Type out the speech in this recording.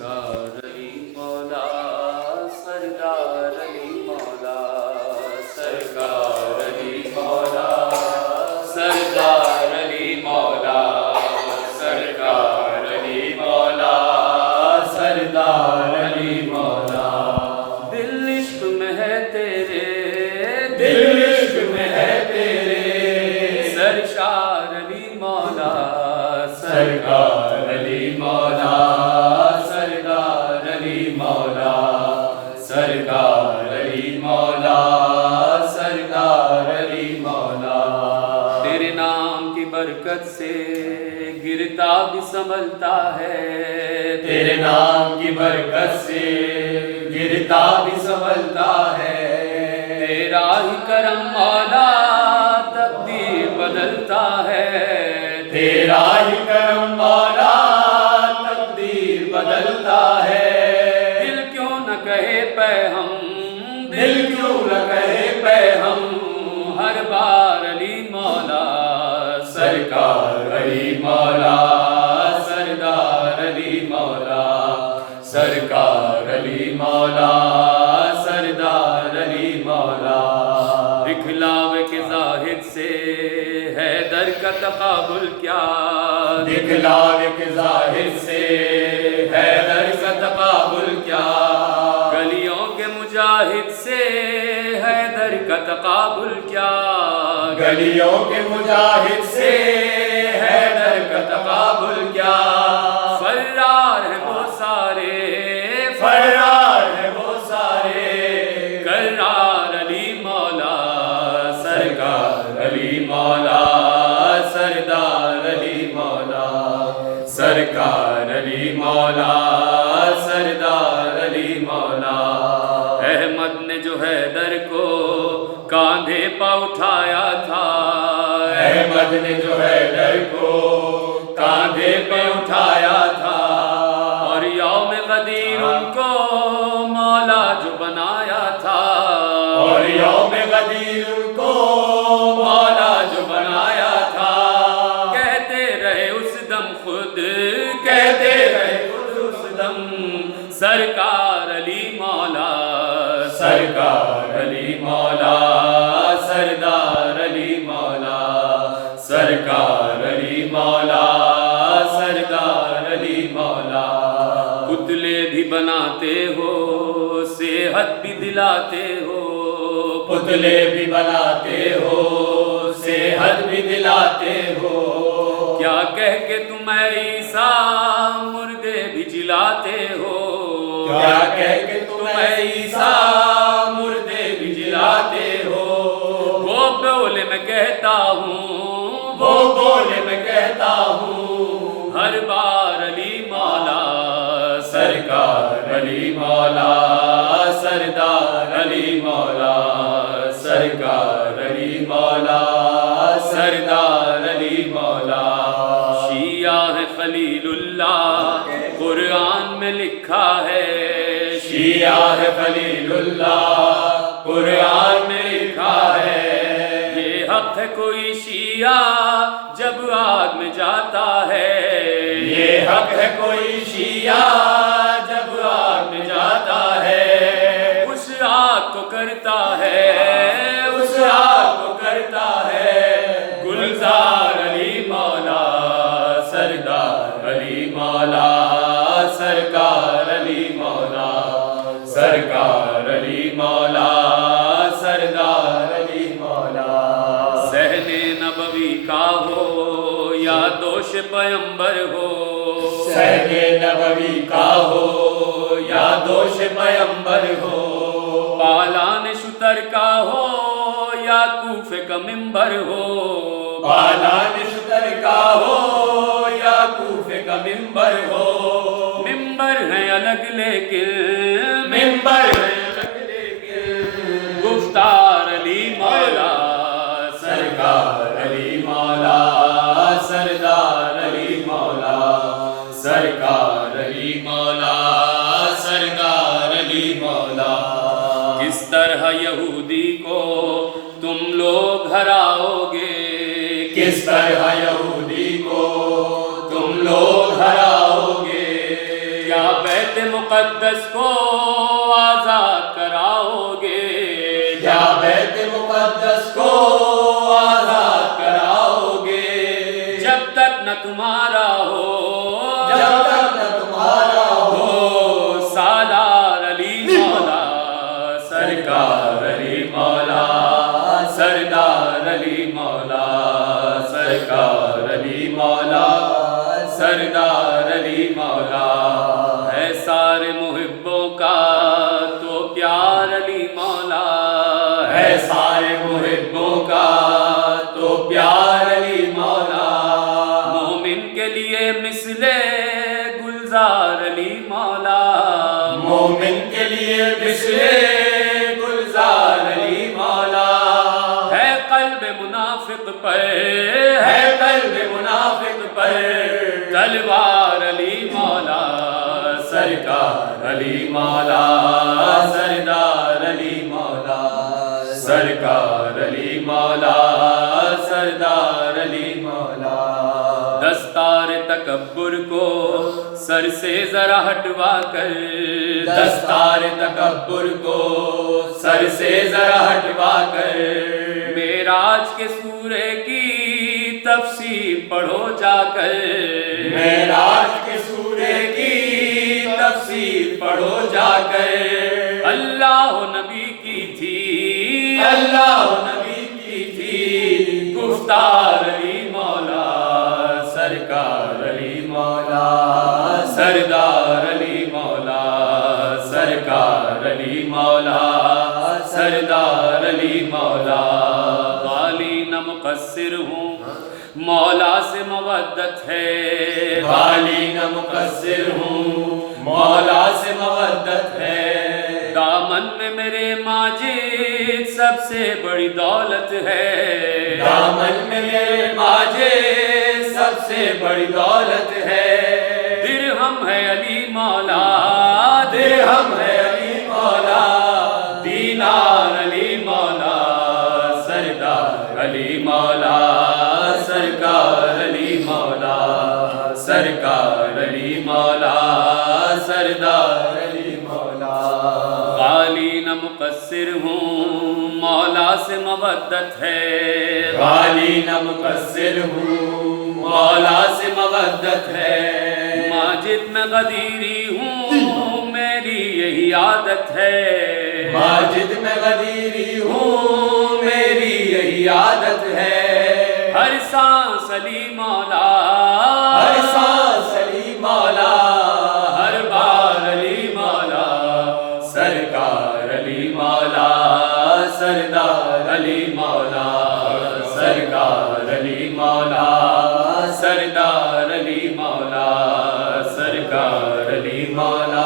سرکار علی مولا سردار علی مولا سرکار علی مولا سردار علی مولا سرکار علی مولا سردار علی مولا دل عشق میں ہے تیرے دل عشق میں ہے تیرے سرکار علی مولا سرکار علی مولا سردار علی مولا سرکار علی مولا سردار علی مولا تیرے نام کی برکت سے گرتا بھی سنبھلتا ہے تیرے نام کی برکت سے گرتا بھی سنبھلتا ہے تیرا ہی کرم مولا تقدیر بدلتا ہے تیرا ہی کرم مولا تقدیر بدلتا ہے دل کیوں نہ کہے پہ ہم دل کیوں نہ کہے پہ ہم ہر بار علی مولا سرکار علی مولا سردار علی مولا سرکار علی مولا سردار علی مولا دکھلاوے کے زاہد سے حیدر کا تقابل کیا دکھلاوے کے ظاہر سے حیدر کا تقابل کیا گلیوں کے مجاہد سے حیدر کا تقابل کیا گلیوں کے مجاہد سے حیدر کا تقابل کیا فرار ہے وہ سارے فرار ہے وہ سارے کرار علی مولا سرکار علی مولا سردار علی مولا سرکار علی مولا سردار علی مولا احمد نے جو حیدر کو کاندھے پا اٹھایا تھا احمد نے جو حیدر کو کاندھے پہ اٹھایا تھا اور یوم غدیر ان کو مولا جو بنایا تھا اور یوم غدیر ان کو مولا جو بنایا تھا کہتے رہے اس دم خود کہتے رہے خود اس دم سرکار علی مولا سرکار علی مولا سردار علی مولا سرکار علی مولا سردار علی مولا پتلے بھی بناتے ہو صحت بھی دلاتے ہو پتلے بھی بناتے ہو صحت بھی دلاتے ہو کیا کہہ کے تم عیسیٰ مردے بھی جلاتے ہو کیا کہہ کے تم عیسیٰ مردے بھی جلاتے ہو وہ بولے میں کہتا ہوں وہ بولے میں کہتا ہوں ہر بار علی مولا سرکار علی مولا سردار علی مولا سرکار علی مولا سردار علی مولا شیعہ ہے خلیل اللہ قرآن میں لکھا ہے شیعہ ہے خلیل اللہ قرآن میں لکھا ہے یہ حق ہے کوئی شیعہ جب آگ میں جاتا ہے یہ حق ہے کوئی شیعہ جب آگ میں جاتا ہے اس آگ کو کرتا ہے اس آگ کو کرتا ہے گلزار علی مولا سردار علی مولا سرکار علی مولا سرکار علی مولا سردار علی مولا صحن نبوی کا ہو یا دوش پیمبر ہو صحن نبوی کا ہو یا دوش پیمبر ہو پالان شتر کا ہو یا کوفے کا منبر ہو پالان شتر کا ہو یا کوفے کا منبر ہو منبر ہے الگ لیکن منبر ہے الگ لیکن گفتار علی مولا سرکار علی مولا سردار علی مولا سرکار علی مولا سردار علی مولا کس طرح یہودی کو تم لوگ ہراؤ گے کس طرح یہودی کو تم لوگ ہراؤ گے کیا بیت بیت مقدس کو آزاد کراؤ گے؟ کیا بیت مقدس کو آزاد کراؤ گے؟ جب تک نہ تمہارا ہو، جب تک نہ تمہارا ہو سالار علی مولا، سرکار علی مولا، سردار علی مولا، سرکار علی مولا، سردار علی مولا، ہے سارے محبوں کا تو پیار علی مولا، ہے سارے محبوں کا تو پیار علی مولا، مومن کے لیے مثل گلزار علی مولا، مومن کے لیے مثل گلزار علی مولا، ہے قلب منافق پر، ہے قلب منافق پر تلوار علی مولا، سرکار علی مولا، سردار علی مولا، سرکار علی مولا، سردار علی مولا، دستار تکبر کو سر سے ذرا ہٹوا کر، دستار تکبر کو سر سے ذرا ہٹوا کر، معراج کے سورے کی تفسیر پڑھو جا کر، معراج کے سورے کی تفسیر پڑھو جا کر، اللہ و نبی کی تھی، اللہ و نبی کی تھی گفتار علی مولا، سرکار علی مولا، سردار علی مولا، سرکار علی مولا، سردار علی مولا، غالی نہ مقصر ہوں مولا سے مودت ہے، غالی نہ مقصر ہوں مولا سے مودت ہے، دامن میں میرے ماجد سب سے بڑی دولت ہے، دامن میں میرے ماجد سب سے بڑی دولت ہے، درہم ہے علی مولا، درہم ہے علی مولا، دینار علی مولا، سردار علی مولا، سرکار علی مولا، سرکار علی مولا، سردار علی مولا، غالی نہ مقصر ہوں مولا سے مودت ہے، غالی نہ مقصر ہوں مولا سے مودت ہے، ماجد میں غدیری ہوں میری یہی عادت ہے، ماجد میں غدیری ہوں میری یہی عادت ہے، ہر سانس علی مولا، ہر سانس علی مولا، ہر بار علی مولا، سرکار علی مولا، سردار علی مولا، سرکار علی مولا، سردار علی مولا، سرکار علی مولا،